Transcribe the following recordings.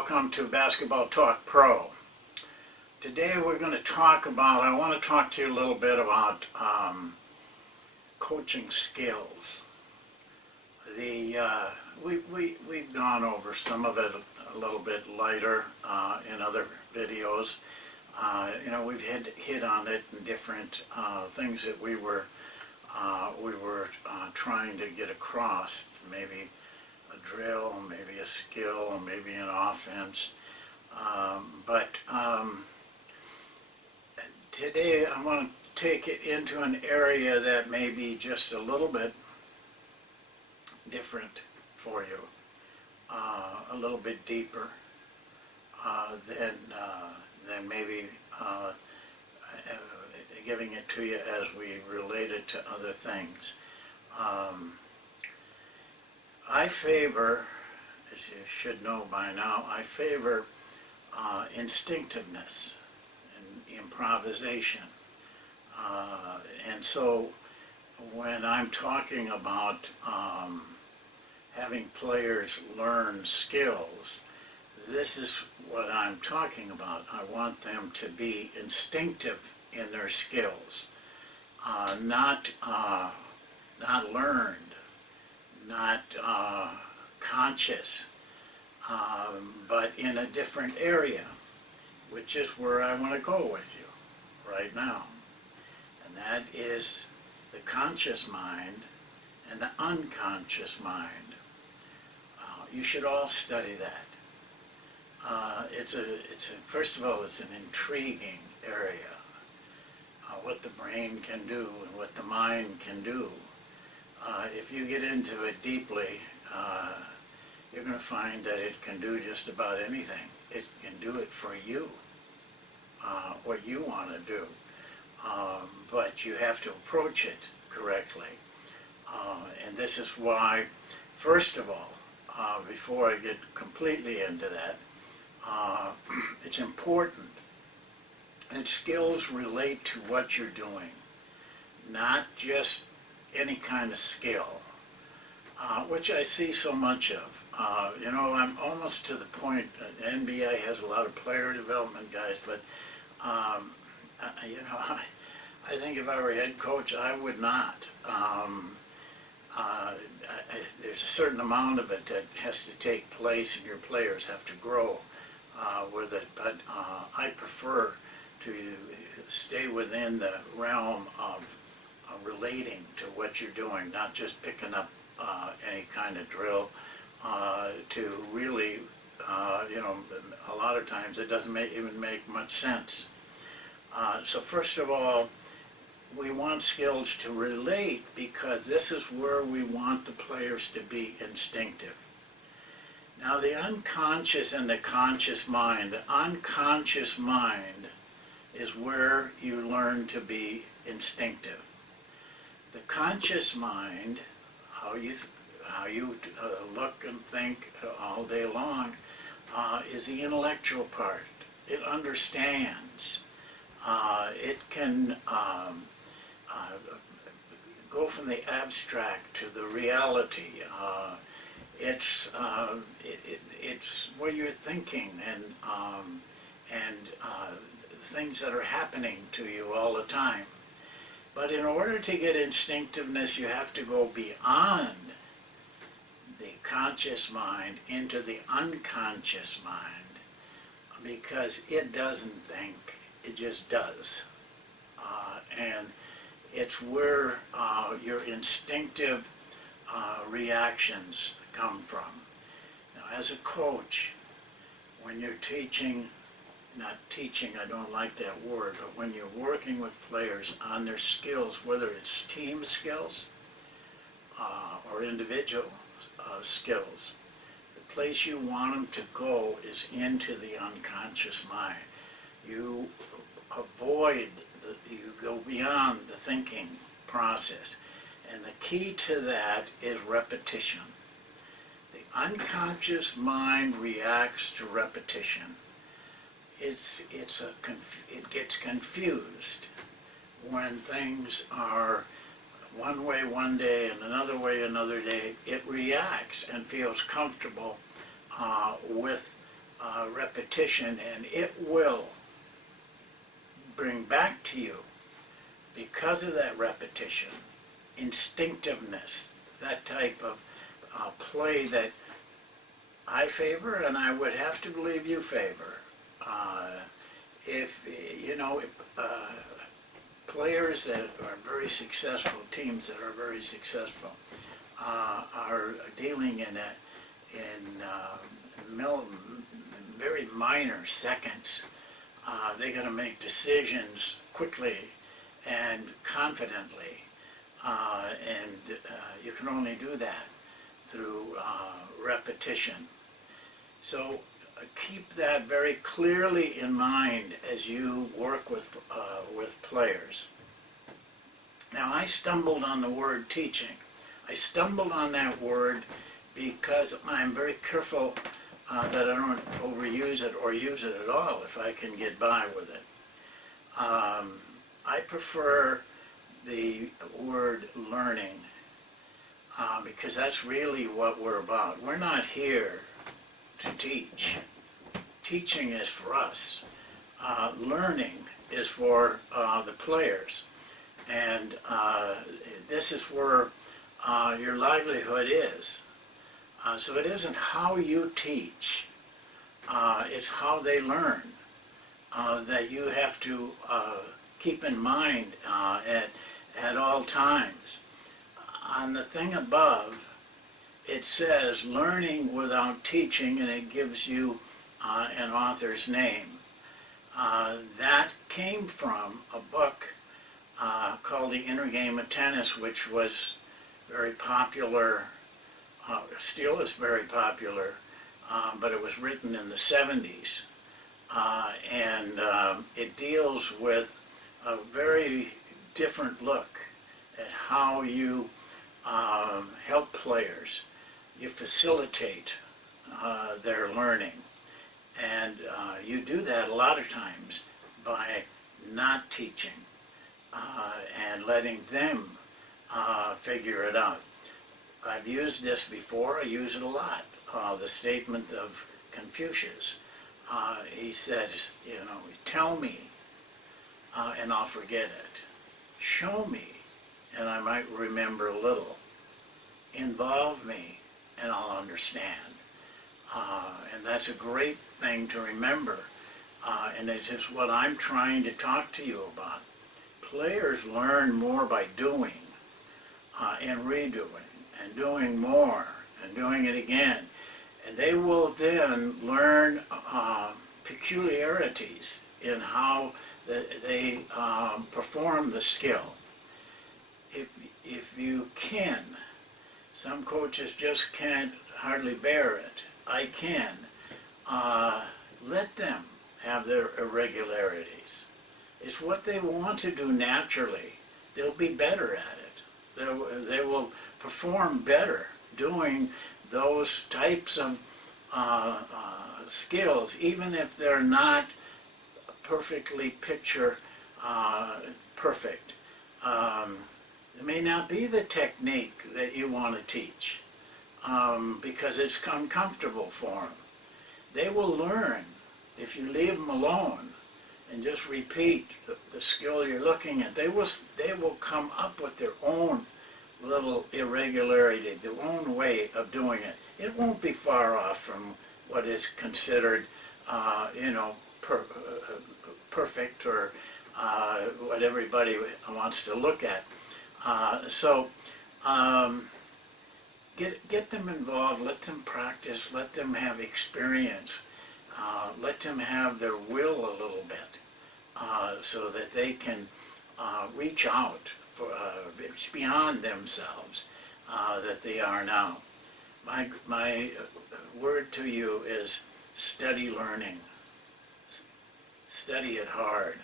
welcome to Basketball Talk Pro. Today we're going to talk about, I want to talk to you a little bit about coaching skills. We've gone over some of it a little bit lighter in other videos. We've hit on it in different things that we were trying to get across, maybe a drill, maybe a skill, maybe an offense. But today I want to take it into an area that may be just a little bit different for you, a little bit deeper than maybe giving it to you as we relate it to other things. I favor, as you should know by now, I favor instinctiveness and improvisation. And so when I'm talking about having players learn skills, this is what I'm talking about. I want them to be instinctive in their skills, not learned, not conscious, but in a different area, which is where I want to go with you right now. And that is the conscious mind and the unconscious mind. You should all study that. First of all, it's an intriguing area. What the brain can do and what the mind can do. If you get into it deeply, you're going to find that it can do just about anything. It can do it for you, what you want to do. But you have to approach it correctly. And this is why, first of all, before I get completely into that, it's important that skills relate to what you're doing, not just any kind of skill, which I see so much of. I'm almost to the point, NBA has a lot of player development guys, but I think if I were head coach, I would not. There's a certain amount of it that has to take place, and your players have to grow with it. But I prefer to stay within the realm of relating to what you're doing, not just picking up any kind of drill. To really, a lot of times it doesn't even make much sense. So first of all, we want skills to relate because this is where we want the players to be instinctive. Now the unconscious and the conscious mind, the unconscious mind is where you learn to be instinctive. The conscious mind, how you look and think all day long, is the intellectual part. It understands. It can go from the abstract to the reality. It's where you're thinking and things that are happening to you all the time. But in order to get instinctiveness, you have to go beyond the conscious mind into the unconscious mind, because it doesn't think, it just does. And it's where your instinctive reactions come from. Now, as a coach, when you're teaching, not teaching, I don't like that word, but when you're working with players on their skills, whether it's team skills or individual skills, the place you want them to go is into the unconscious mind. You you go beyond the thinking process. And the key to that is repetition. The unconscious mind reacts to repetition. It gets confused when things are one way one day and another way another day. It reacts and feels comfortable with repetition, and it will bring back to you, because of that repetition, instinctiveness, that type of play that I favor, and I would have to believe you favor. If, you know, players that are very successful, teams that are very successful, are dealing in very minor seconds. They're going to make decisions quickly and confidently, and you can only do that through repetition. So keep that very clearly in mind as you work with players. Now, I stumbled on the word teaching. I stumbled on that word because I'm very careful that I don't overuse it or use it at all if I can get by with it. I prefer the word learning because that's really what we're about. We're not here to teach. Teaching is for us. Learning is for the players. And this is where your livelihood is. So it isn't how you teach, it's how they learn that you have to keep in mind at all times. On the thing above, it says learning without teaching, and it gives you an author's name. That came from a book called The Inner Game of Tennis, which was very popular, still is very popular, but it was written in the 70s. And it deals with a very different look at how you help players. You facilitate their learning. And you do that a lot of times by not teaching and letting them figure it out. I've used this before, I use it a lot. The statement of Confucius. He says, you know, tell me and I'll forget it. Show me and I might remember a little. Involve me and I'll understand. And that's a great thing to remember. And it's just what I'm trying to talk to you about. Players learn more by doing and redoing and doing more and doing it again. And they will then learn peculiarities in how they perform the skill. If you can, some coaches just can't hardly bear it. I can. Let them have their irregularities. It's what they want to do naturally. They'll be better at it. They will perform better doing those types of skills, even if they're not perfectly picture perfect. It may not be the technique that you want to teach because it's uncomfortable for them. They will learn if you leave them alone and just repeat the skill you're looking at. They will come up with their own little irregularity, their own way of doing it. It won't be far off from what is considered, perfect or what everybody wants to look at. Get them involved, let them practice, let them have experience, let them have their will a little bit so that they can reach out for beyond themselves that they are now. My word to you is steady learning. Study it hard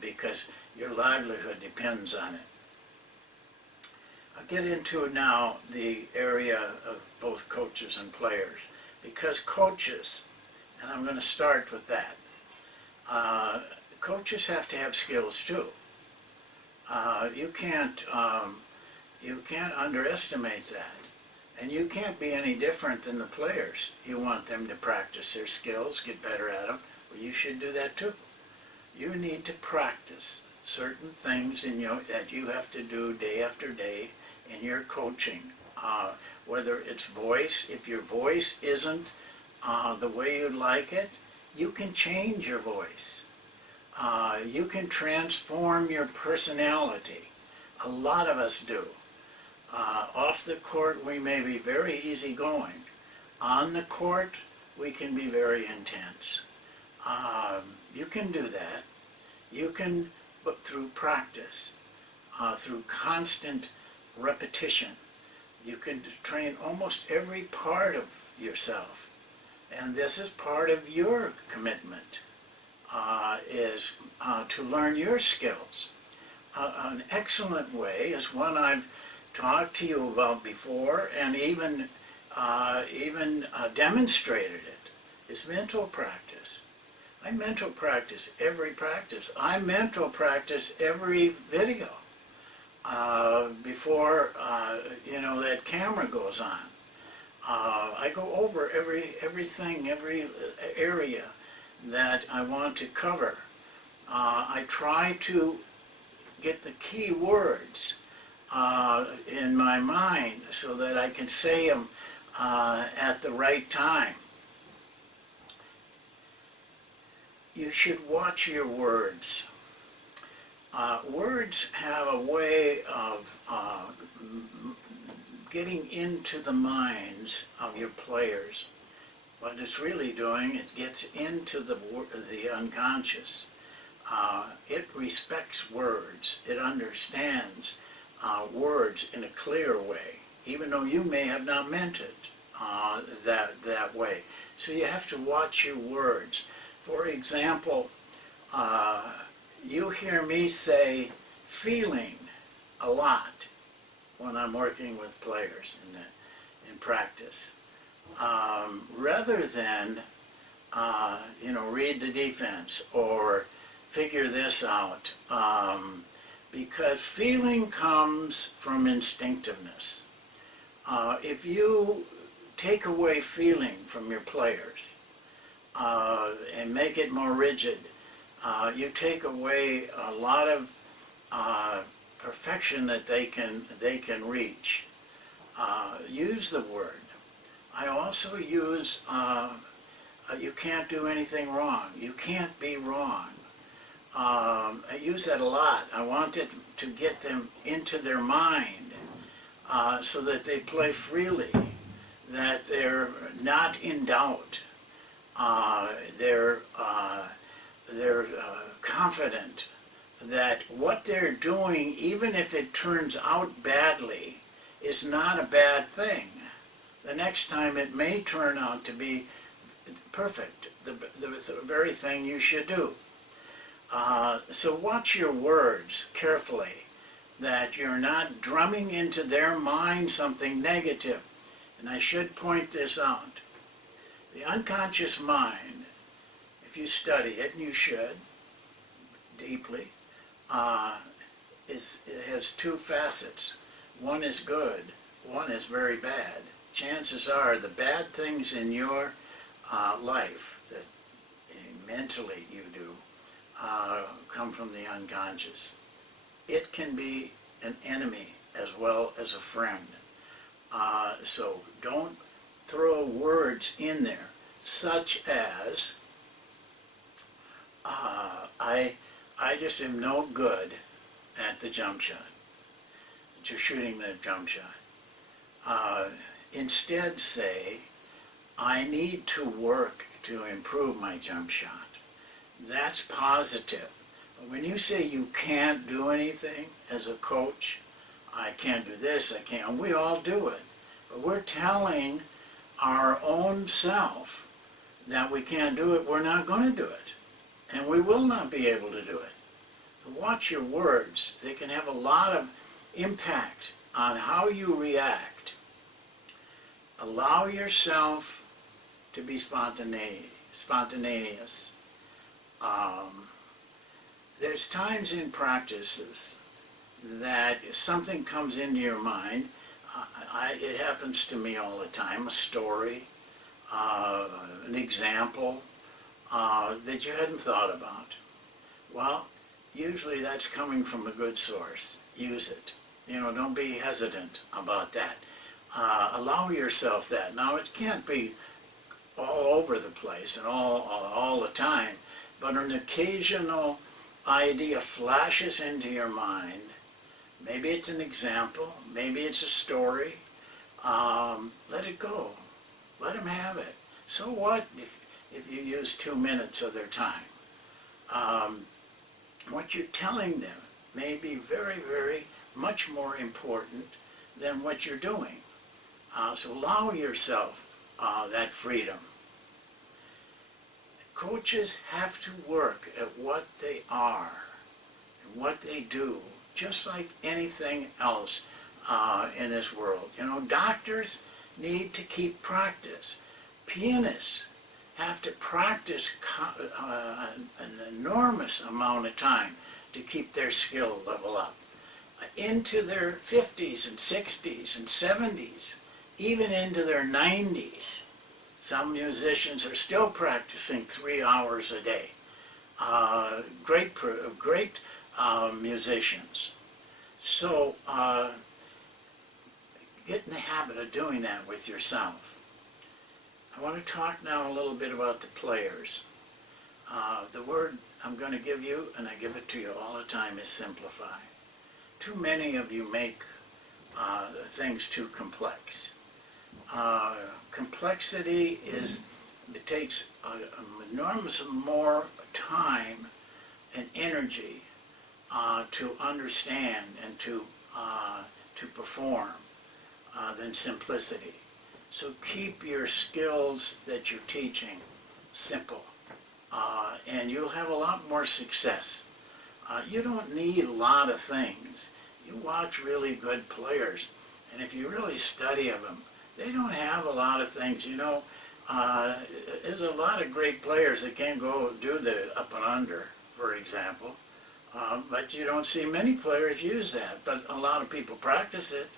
because your livelihood depends on it. I'll get into now the area of both coaches and players, because coaches, and I'm going to start with that, coaches have to have skills too. You can't underestimate that. And you can't be any different than the players. You want them to practice their skills, get better at them. Well, you should do that too. You need to practice certain things that you have to do day after day in your coaching. Whether it's voice, if your voice isn't the way you'd like it, you can change your voice. You can transform your personality. A lot of us do. Off the court, we may be very easygoing. On the court, we can be very intense. You can do that. You can, but through practice, through constant repetition, you can train almost every part of yourself. And this is part of your commitment, is to learn your skills. An excellent way is one I've talked to you about before, and even demonstrated it, is mental practice. I mental practice every practice. I mental practice every video before that camera goes on. I go over everything, every area that I want to cover. I try to get the key words in my mind so that I can say them at the right time. You should watch your words. Words have a way of getting into the minds of your players. What it's really doing, it gets into the unconscious. It respects words. It understands words in a clear way, even though you may have not meant it that way. So you have to watch your words. For example, you hear me say feeling a lot when I'm working with players in practice, rather than read the defense or figure this out, because feeling comes from instinctiveness. If you take away feeling from your players and make it more rigid, you take away a lot of perfection that they can reach. Use the word. I also use you can't do anything wrong. You can't be wrong. I use that a lot. I want it to get them into their mind so that they play freely, that they're not in doubt. They're confident that what they're doing, even if it turns out badly, is not a bad thing. The next time it may turn out to be perfect, the very thing you should do. So watch your words carefully, that you're not drumming into their mind something negative. And I should point this out. The unconscious mind, if you study it, and you should, deeply, it has two facets. One is good, one is very bad. Chances are the bad things in your life that mentally you do come from the unconscious. It can be an enemy as well as a friend. So don't throw words in there such as I just am no good at the jump shot, to shooting the jump shot. Instead say, I need to work to improve my jump shot. That's positive. But when you say you can't do anything as a coach, I can't do this, I can't, and we all do it. But we're telling our own self that we can't do it, we're not going to do it. And we will not be able to do it. So watch your words. They can have a lot of impact on how you react. Allow yourself to be spontaneous. There's times in practices that if something comes into your mind, it happens to me all the time, a story, an example that you hadn't thought about. Well, usually that's coming from a good source. Use it. Don't be hesitant about that. Allow yourself that. Now, it can't be all over the place and all the time, but an occasional idea flashes into your mind. Maybe it's an example, maybe it's a story. Let it go. Let them have it. So what if you use 2 minutes of their time? What you're telling them may be very, very much more important than what you're doing. So allow yourself that freedom. Coaches have to work at what they are and what they do, just like anything else in this world. Doctors need to keep practice. Pianists have to practice an enormous amount of time to keep their skill level up. Into their 50s and 60s and 70s, even into their 90s. Some musicians are still practicing 3 hours a day. Great musicians. So get in the habit of doing that with yourself. I want to talk now a little bit about the players. The word I'm going to give you, and I give it to you all the time, is simplify. Too many of you make things too complex. Complexity it takes an enormous more time and energy to understand and to perform than simplicity. So keep your skills that you're teaching simple, and you'll have a lot more success. You don't need a lot of things. You watch really good players, and if you really study of them, they don't have a lot of things. There's a lot of great players that can't go do the up and under, for example, but you don't see many players use that, but a lot of people practice it.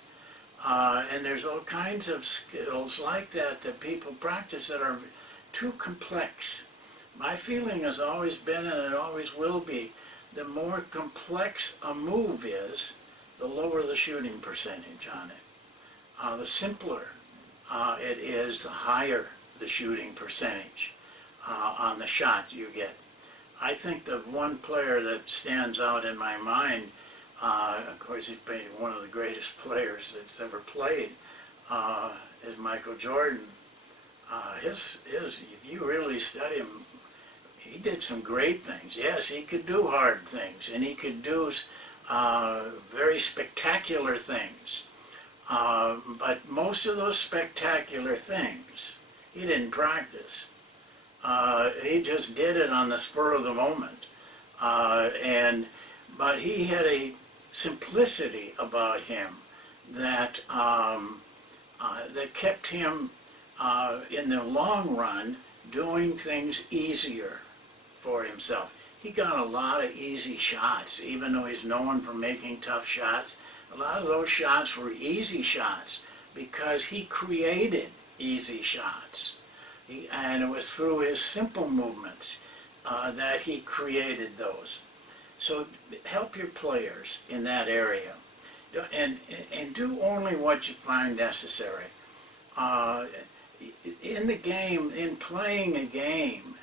And there's all kinds of skills like that people practice that are too complex. My feeling has always been, and it always will be, the more complex a move is, the lower the shooting percentage on it. The simpler it is, the higher the shooting percentage on the shot you get. I think the one player that stands out in my mind, of course he's been one of the greatest players that's ever played, is Michael Jordan. If you really study him, he did some great things. Yes, he could do hard things, and he could do very spectacular things. But most of those spectacular things, he didn't practice. He just did it on the spur of the moment. But he had a simplicity about him that that kept him in the long run doing things easier for himself. He got a lot of easy shots, even though he's known for making tough shots. A lot of those shots were easy shots because he created easy shots. And it was through his simple movements that he created those. So help your players in that area, and do only what you find necessary. In the game, in playing a game,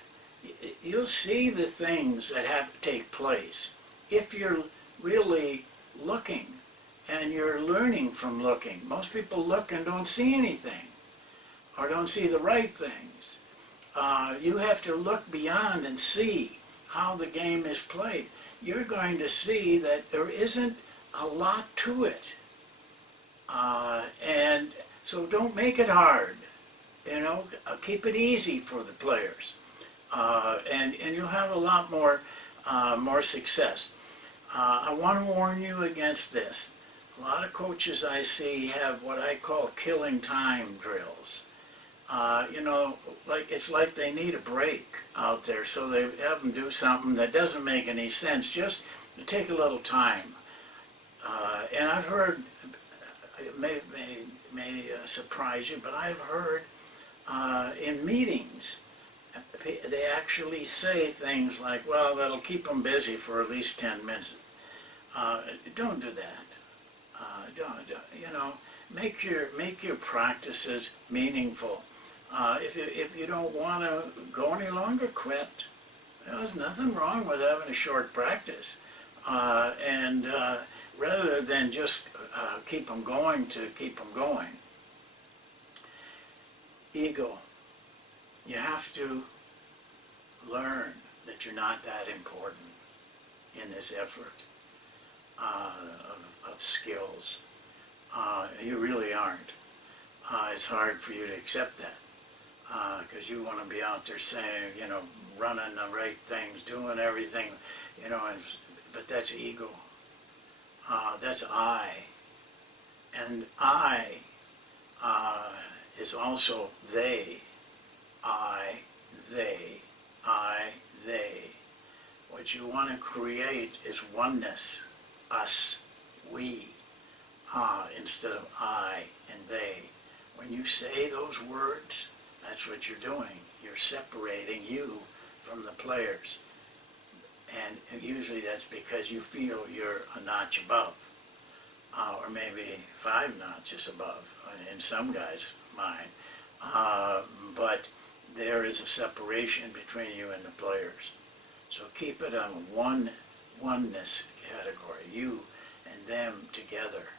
you'll see the things that have to take place if you're really looking and you're learning from looking. Most people look and don't see anything, or don't see the right things. You have to look beyond and see how the game is played. You're going to see that there isn't a lot to it. And so don't make it hard. Keep it easy for the players. And you'll have a lot more success. I want to warn you against this. A lot of coaches I see have what I call killing time drills. It's like they need a break out there, so they have them do something that doesn't make any sense, just to take a little time. And I've heard it may surprise you, but I've heard in meetings, they actually say things like, well, that'll keep them busy for at least 10 minutes. Don't do that. You know, make your practices meaningful. If you don't want to go any longer, quit. There's nothing wrong with having a short practice. And rather than just keep them going to keep them going. Ego. You have to learn that you're not that important in this effort of skills. You really aren't. It's hard for you to accept that because you want to be out there saying, you know, running the right things, doing everything, you know, but that's ego. That's I. And I is also they. I, they. What you want to create is oneness, us, we, instead of I and they. When you say those words, that's what you're doing. You're separating you from the players. And usually that's because you feel you're a notch above, or maybe 5 notches above in some guys' mind. But there is a separation between you and the players. So keep it on oneness category, you and them together,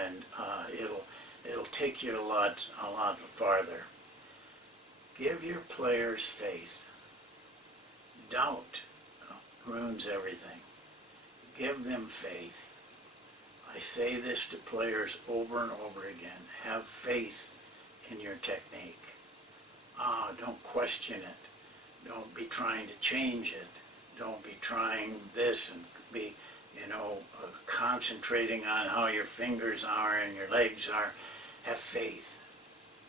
and it'll take you a lot farther. Give your players faith. Doubt ruins everything. Give them faith. I say this to players over and over again. Have faith in your technique. Don't question it. Don't be trying to change it. Don't be trying this and be, you know, concentrating on how your fingers are and your legs are. Have faith.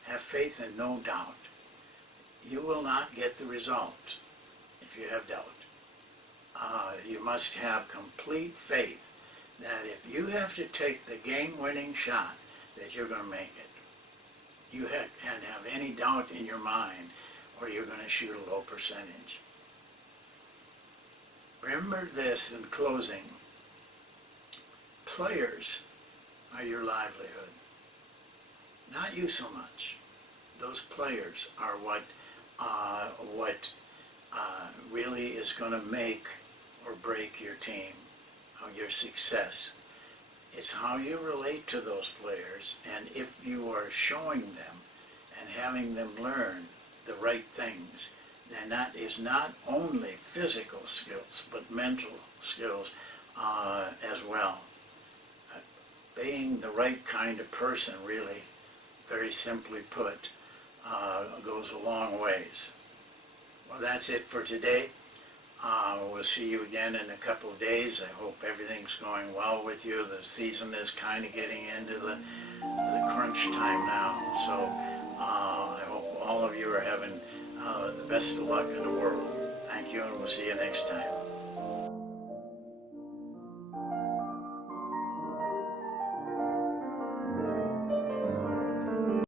Have faith and no doubt. You will not get the result if you have doubt. You must have complete faith that if you have to take the game-winning shot, that you're going to make it. You can't have any doubt in your mind or you're going to shoot a low percentage. Remember this in closing. Players are your livelihood. Not you so much. Those players are what really is going to make or break your team, your success. It's how you relate to those players, and if you are showing them and having them learn the right things, then that is not only physical skills, but mental skills as well. Being the right kind of person, really, very simply put, goes a long ways. Well, that's it for today. We'll see you again in a couple of days. I hope everything's going well with you. The season is kind of getting into the crunch time now. So I hope all of you are having the best of luck in the world. Thank you, and we'll see you next time.